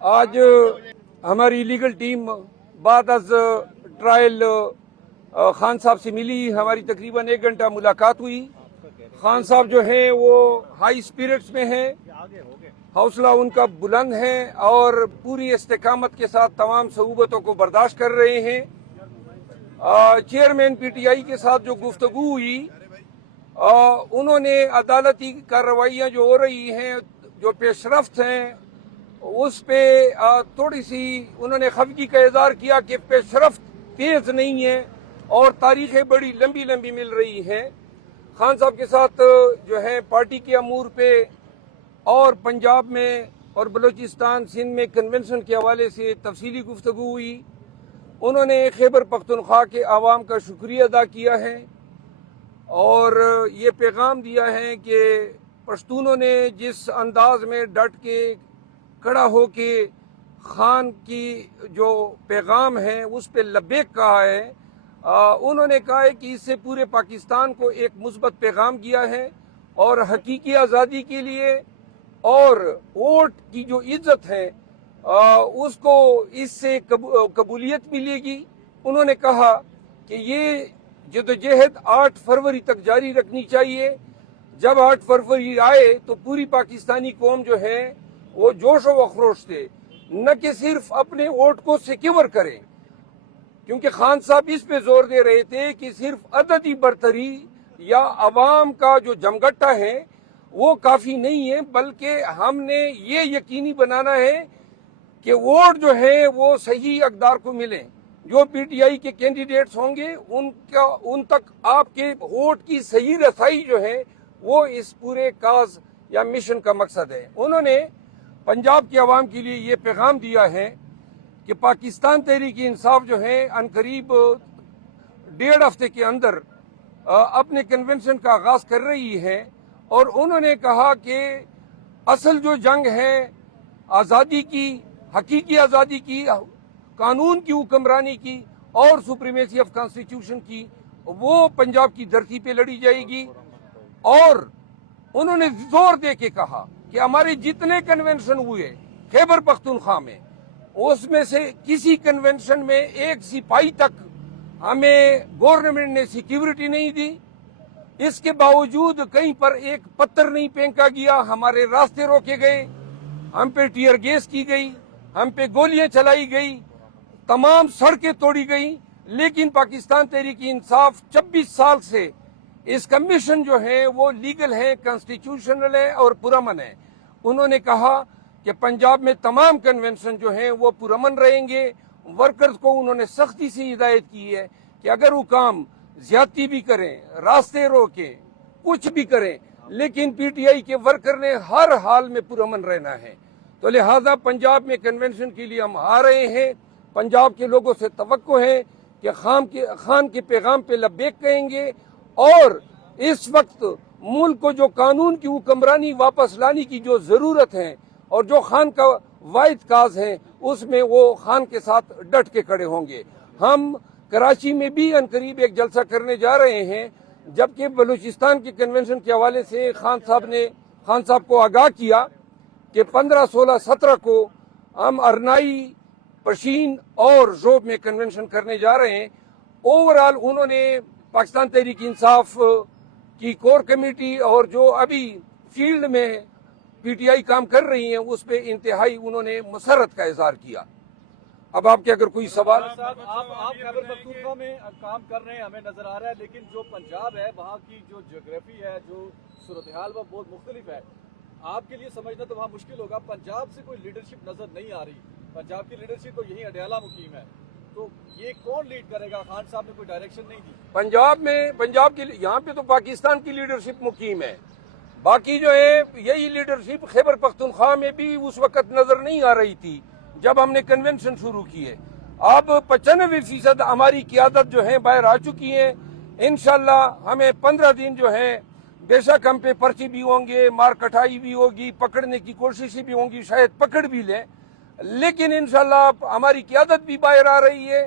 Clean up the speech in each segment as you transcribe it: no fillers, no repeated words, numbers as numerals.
آج ہماری legal team بعد از ٹرائل خان صاحب سے ملی. ہماری تقریباً 1 گھنٹہ ملاقات ہوئی. خان صاحب جو ہیں وہ ہائی اسپرٹس میں ہیں, حوصلہ ان کا بلند ہے اور پوری استقامت کے ساتھ تمام صعوبتوں کو برداشت کر رہے ہیں. چیئرمین پی ٹی آئی کے ساتھ جو گفتگو ہوئی, انہوں نے عدالتی کارروائیاں جو ہو رہی ہیں, جو پیش رفت ہیں, اس پہ تھوڑی سی انہوں نے خفگی کا اظہار کیا کہ پیش رفت تیز نہیں ہے اور تاریخیں بڑی لمبی لمبی مل رہی ہیں. خان صاحب کے ساتھ جو ہے پارٹی کے امور پہ اور پنجاب میں اور بلوچستان سندھ میں کنونشن کے حوالے سے تفصیلی گفتگو ہوئی. انہوں نے خیبر پختونخوا کے عوام کا شکریہ ادا کیا ہے اور یہ پیغام دیا ہے کہ پشتونوں نے جس انداز میں ڈٹ کے کھڑا ہو کے خان کی جو پیغام ہے اس پہ لبیک کہا ہے, انہوں نے کہا ہے کہ اس سے پورے پاکستان کو ایک مثبت پیغام دیا ہے اور حقیقی آزادی کے لیے اور ووٹ کی جو عزت ہے اس کو اس سے قبولیت ملے گی. انہوں نے کہا کہ یہ جدوجہد 8 فروری تک جاری رکھنی چاہیے. جب 8 فروری آئے تو پوری پاکستانی قوم جو ہے وہ جوش و خروش سے نہ کہ صرف اپنے ووٹ کو سیکیور کرے, کیونکہ خان صاحب اس پہ زور دے رہے تھے کہ صرف عددی برتری یا عوام کا جو جمگٹا ہے وہ کافی نہیں ہے, بلکہ ہم نے یہ یقینی بنانا ہے کہ ووٹ جو ہے وہ صحیح اقدار کو ملیں. جو پی ٹی آئی کے کینڈیڈیٹس ہوں گے ان تک آپ کے ووٹ کی صحیح رسائی جو ہے وہ اس پورے کاز یا مشن کا مقصد ہے. انہوں نے پنجاب کے عوام کے لیے یہ پیغام دیا ہے کہ پاکستان تحریک انصاف جو ہے عنقریب 1.5 ہفتے کے اندر اپنے کنونشن کا آغاز کر رہی ہے اور انہوں نے کہا کہ اصل جو جنگ ہے آزادی کی, حقیقی آزادی کی, قانون کی حکمرانی کی اور سپریمیسی آف کانسٹیٹیوشن کی, وہ پنجاب کی دھرتی پہ لڑی جائے گی. اور انہوں نے زور دے کے کہا کہ ہمارے جتنے کنونشن ہوئے خیبر پختونخوا میں, اس میں سے کسی کنونشن میں ایک سپاہی تک ہمیں گورنمنٹ نے سیکیورٹی نہیں دی. اس کے باوجود کہیں پر ایک پتھر نہیں پھینکا گیا, ہمارے راستے روکے گئے, ہم پہ ٹیئر گیس کی گئی, ہم پہ گولیاں چلائی گئی, تمام سڑکیں توڑی گئی. لیکن پاکستان تحریک انصاف 26 سال سے اس کا مشن جو ہے وہ لیگل ہے, کانسٹیٹیوشنل ہے اور پرامن ہے. انہوں نے کہا کہ پنجاب میں تمام کنونشن جو ہیں وہ پرامن رہیں گے. ورکرز کو انہوں نے سختی سے ہدایت کی ہے کہ اگر وہ کام زیادتی بھی کریں, راستے روکیں, کچھ بھی کریں, لیکن پی ٹی آئی کے ورکر نے ہر حال میں پرامن رہنا ہے. تو لہذا پنجاب میں کنونشن کے لیے ہم آ رہے ہیں. پنجاب کے لوگوں سے توقع ہے کہ خان کے پیغام پہ لبیک کہیں گے اور اس وقت ملک کو جو قانون کی حکمرانی واپس لانے کی جو ضرورت ہے اور جو خان کا واحد کاز ہے اس میں وہ خان کے ساتھ ڈٹ کے کھڑے ہوں گے. ہم کراچی میں بھی عنقریب ایک جلسہ کرنے جا رہے ہیں, جبکہ بلوچستان کے کنونشن کے حوالے سے خان صاحب کو آگاہ کیا کہ 15, 16, 17 کو ہم ارنائی, پشین اور ذوب میں کنونشن کرنے جا رہے ہیں. اوورال انہوں نے پاکستان تحریک انصاف کی کور کمیٹی اور جو ابھی فیلڈ میں پی ٹی آئی کام کر رہی ہیں اس پہ انتہائی انہوں نے مسرت کا اظہار کیا. اب آپ کے اگر کوئی سوال. آپ خیبر پختونخوا میں کام کر رہے ہیں ہمیں نظر آ رہا ہے, لیکن جو پنجاب ہے وہاں کی جو جغرافی ہے, جو صورتحال وہ بہت مختلف ہے. آپ کے لیے سمجھنا تو وہاں مشکل ہوگا. پنجاب سے کوئی لیڈرشپ نظر نہیں آ رہی. پنجاب کی لیڈرشپ تو یہی اڈیالہ مقیم ہے, تو یہ کون لیڈ کرے گا؟ خان صاحب نے کوئی ڈائریکشن نہیں دی. پنجاب کی یہاں پہ تو پاکستان کی لیڈرشپ مقیم ہے. باقی جو ہے یہی لیڈرشپ خیبر پختونخوا میں بھی اس وقت نظر نہیں آ رہی تھی جب ہم نے کنونشن شروع کی ہے. اب 95% ہماری قیادت جو ہے باہر آ چکی ہے. انشاءاللہ ہمیں 15 دن جو ہے بے شک ہم پہ پرچی بھی ہوں گے, مار کٹائی بھی ہوگی, پکڑنے کی کوششیں بھی ہوں گی, شاید پکڑ بھی لیں, لیکن انشاءاللہ ہماری قیادت بھی باہر آ رہی ہے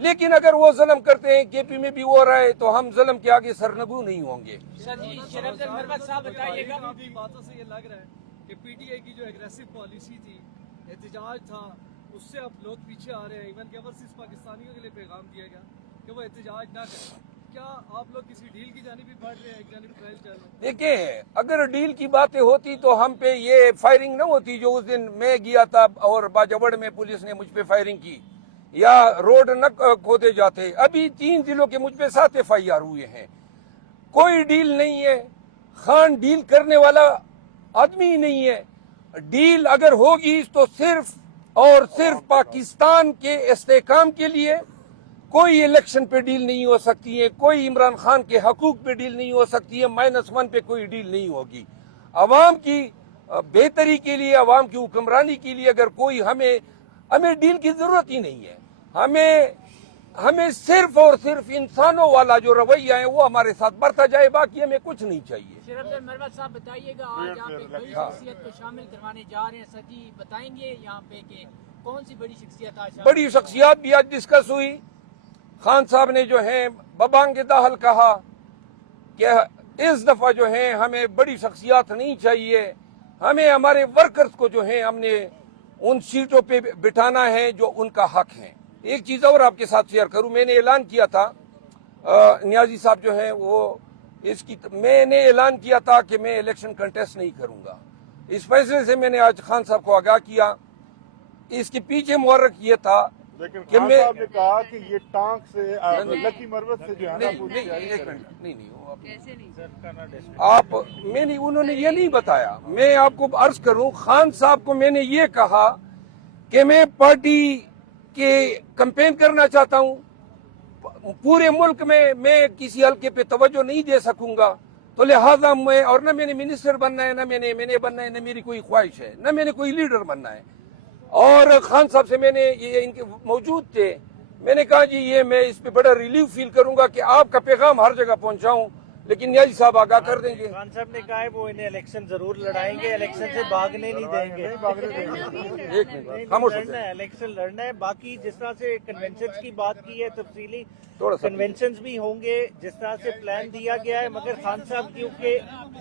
لیکن اگر وہ ظلم کرتے ہیں کے پی میں بھی ہو رہا ہے تو ہم ظلم کے آگے سرنگو نہیں ہوں گے. کی باتوں سے یہ لگ رہا ہے کہ پی ٹی آئی کی جو ایگریسو پالیسی تھی, احتجاج تھا, اس سے اب لوگ پیچھے آ رہے ہیں. ایون کہ اوورسیز پاکستانیوں کے لیے پیغام دیا گیا کہ وہ احتجاج نہ کریں. کیا آپ لوگ کسی ڈیل کی جانب بھی بڑھ رہے ہیں, ایک جانب ٹرائل چل رہے ہیں؟ دیکھیں, اگر ڈیل کی باتیں ہوتی تو ہم پہ یہ فائرنگ نہ ہوتی جو اس دن میں گیا تھا اور باجوڑ میں پولیس نے مجھ پہ فائرنگ کی, یا روڈ نہ کھودے جاتے. ابھی 3 ضلعوں کے مجھ پہ 7 FIR ہوئے ہیں. کوئی ڈیل نہیں ہے. خان ڈیل کرنے والا آدمی ہی نہیں ہے. ڈیل اگر ہوگی تو صرف اور صرف پاکستان کے استحکام کے لیے. کوئی الیکشن پہ ڈیل نہیں ہو سکتی ہے, کوئی عمران خان کے حقوق پہ ڈیل نہیں ہو سکتی ہے, -1 پہ کوئی ڈیل نہیں ہوگی. عوام کی بہتری کے لیے, عوام کی حکمرانی کے لیے اگر کوئی ہمیں ڈیل کی ضرورت ہی نہیں ہے. ہمیں صرف اور صرف انسانوں والا جو رویہ ہے وہ ہمارے ساتھ بڑھتا جائے, باقی ہمیں کچھ نہیں چاہیے. شرف مروت صاحب بتائیے گا, آج آپ ایک بڑی شخصیت کو شامل کروانے جا رہے ہیں, سر جی بتائیں گے یہاں پہ کہ کون سی بڑی شخصیت آج شامل؟ بڑی شخصیات بھی آج ڈسکس ہوئی. خان صاحب نے جو ہے ببانگ داخل کہا کہ اس دفعہ جو ہے ہمیں بڑی شخصیات نہیں چاہیے, ہمیں ہمارے ورکرز کو جو ہے ہم نے ان سیٹوں پہ بٹھانا ہے جو ان کا حق ہے. ایک چیز اور آپ کے ساتھ شیئر کروں, میں نے اعلان کیا تھا, نیازی صاحب جو ہیں وہ میں نے اعلان کیا تھا کہ میں الیکشن کنٹیسٹ نہیں کروں گا. اس فیصلے سے میں نے آج خان صاحب کو آگاہ کیا. اس کے پیچھے محرک یہ تھا لیکن کہ خان میں صاحب نے کہا کہ یہ ٹانک سے لکی مروت سے جو ہے نا انہوں نے یہ نہیں بتایا. میں آپ کو عرض کروں, خان صاحب کو میں نے یہ کہا کہ میں پارٹی کے کمپین کرنا چاہتا ہوں, پورے ملک میں کسی حلقے پہ توجہ نہیں دے سکوں گا, تو لہٰذا میں, اور نہ میں نے منسٹر بننا ہے, نہ میں نے بننا ہے, نہ میری کوئی خواہش ہے, نہ میں نے کوئی لیڈر بننا ہے. اور خان صاحب سے میں نے یہ ان کے موجود تھے, میں نے کہا جی یہ میں اس پہ بڑا ریلیف فیل کروں گا کہ آپ کا پیغام ہر جگہ پہنچاؤں, لیکن نیازی صاحب آگاہ کر دیں گے. خان صاحب نے کہا ہے وہ انہیں الیکشن ضرور لڑائیں گے, الیکشن سے بھاگنے نہیں دیں گے. الیکشن لڑنا ہے. باقی جس طرح سے کنونشنز کی بات کی ہے تفصیلی, کنونشنز بھی ہوں گے جس طرح سے پلان دیا گیا ہے, مگر خان صاحب کیونکہ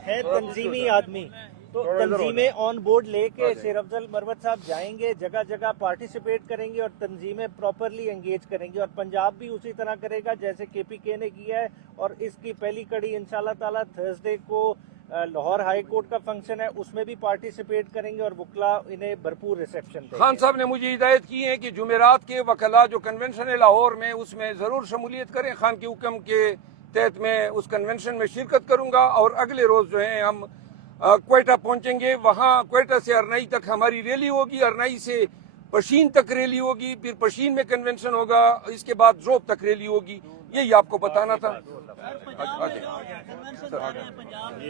ہے تنظیمی آدمی تو تنظیمیں آن بورڈ لے کے شیر افضل مروت صاحب جائیں گے, جگہ جگہ پارٹیسپیٹ کریں گے اور تنظیمیں پراپرلی انگیج کریں گے. اور پنجاب بھی اسی طرح کرے گا جیسے KPK نے کیا ہے, اور اس کی پہلی کڑی انشاءاللہ تعالیٰ تھرسڈے کو لاہور ہائی کورٹ کا فنکشن ہے, اس میں بھی پارٹیسپیٹ کریں گے اور وکلا انہیں بھرپور ریسیپشن دیں گے. خان صاحب نے مجھے ہدایت کی ہے کہ جمعرات کے وکلا جو کنونشن ہے لاہور میں, اس میں ضرور شمولیت کریں. خان کے حکم کے تحت میں اس کنونشن میں شرکت کروں گا, اور اگلے روز جو ہے ہم کوئٹہ پہنچیں گے. وہاں کوئٹہ سے ارنائی تک ہماری ریلی ہوگی, ارنائی سے پشین تک ریلی ہوگی, پھر پشین میں کنونشن ہوگا, اس کے بعد زوب تک ریلی ہوگی. یہی آپ کو بتانا تھا. پنجاب میں کنونشن ہو رہے ہیں, پنجاب